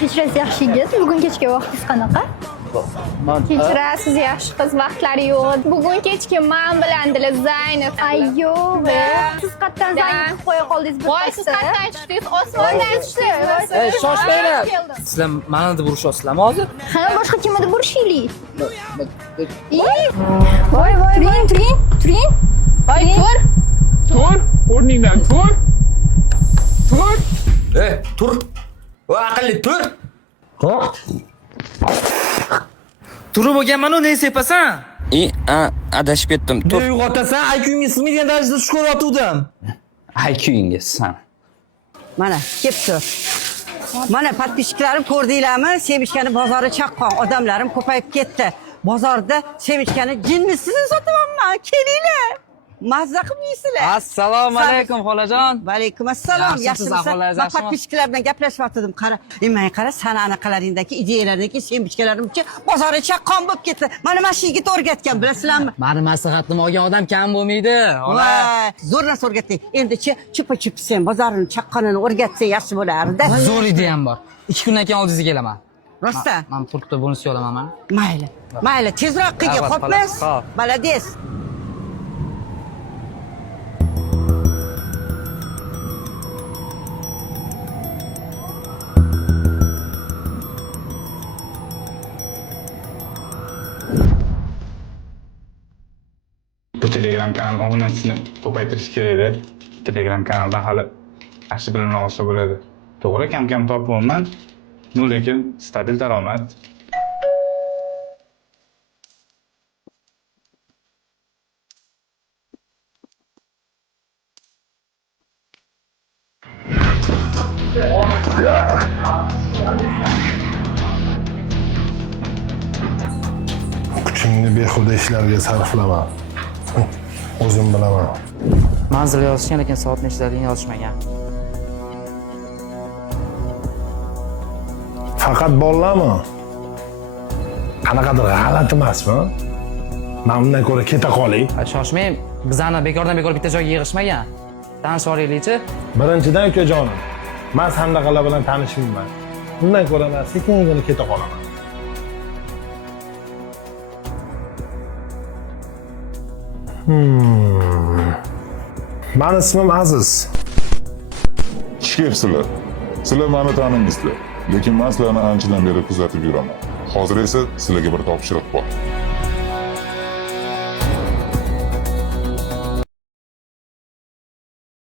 Kechirasiz yaxshi yigit. Bugun kechga vaqtingiz qanaqa? Kechirasiz yaxshi qiz, vaqtlari yo'q. Bugun kechki men bilan Zaynab. Ayyo, siz qatdan zang qilib qo'ya qoldingiz bir Voy, siz qatdan tushdingiz, osmondan tushdingiz. Shoshmanglar. Sizlar mani deb urishyapsizlarmi hozir? Ha, boshqa kimni burishinglar? Voy, turing. Voy, tur. Tur, o'rningdan tur. Tur. Tur. Va aqlli tur. Turib bo'lganman-ku, ne sepasan? Adashib ketdim. Tur. Uyg'otasan, IQ'ingga sig'maydigan darajada tush ko'ryotgandim. IQ'ingga san. Mana, kep tur. Mana podpishchiklarim ko'rdinglarmi? Semishkani bozori chaqqon, odamlarim ko'payib ketdi. Bozorda semishkani jinnisini sotaman. Kelinglar. Mazza qilmaysizlar. Assalomu alaykum xolajon. Va alaykum assalom. Yaxshimisiz? Men podpishchilar bilan gaplashyaptim. Qara, men qara, sana anaqalaringdagi ideyalarniki semishkalarimcha bozori chaqqon bo'lib ketdi. Mana mana shu yigit o'rgatgan, bilasizlarmi? Mani maslahatimni olgan odam kam bo'lmaydi. Voy, zo'rnas o'rgatding. Endi-chi chupa-chup sen bozorini chaqqonini o'rgatsang yaxshi bo'lardi. Zo'r ideyam bor. 2 kundan keyin oldingizga kelaman. Rostdan? Men turkda bonus olaman. Mayli, tezroq qilgin, xo'pmi? Malades. Bu Telegram kanalni obunachini ko'paytirish kerak. Telegram kanalda hali yaxshi bilimlar olsa bo'ladi. To'g'ri, kam-kam topyapman, lekin stabil daromad. Kuchingni behuda ishlarga sarflama. O'zim bilaman. Manzil yozishgan, lekin soat nechtaligini yozishmagan. Faqat bolalarmi? Qanaqadir g'alati emasmi? Men undan ko'ra keta qoling. Shoshmang, bizani bekordan-bekor bitta joyga yig'ishmagan. Tanishib olaylik-chi. Birinchidan ukajonim, men sandaqalar bilan tanishmayman. Undan ko'ra men sekingina keta qolaman. Mani ismim Aziz. Xushkelibsizlar. Sizlar meni tanimaysizlar, lekin men sizlarni anchadan beri kuzatib yuraman. Hozir esa sizlarga bir topshiriq bor.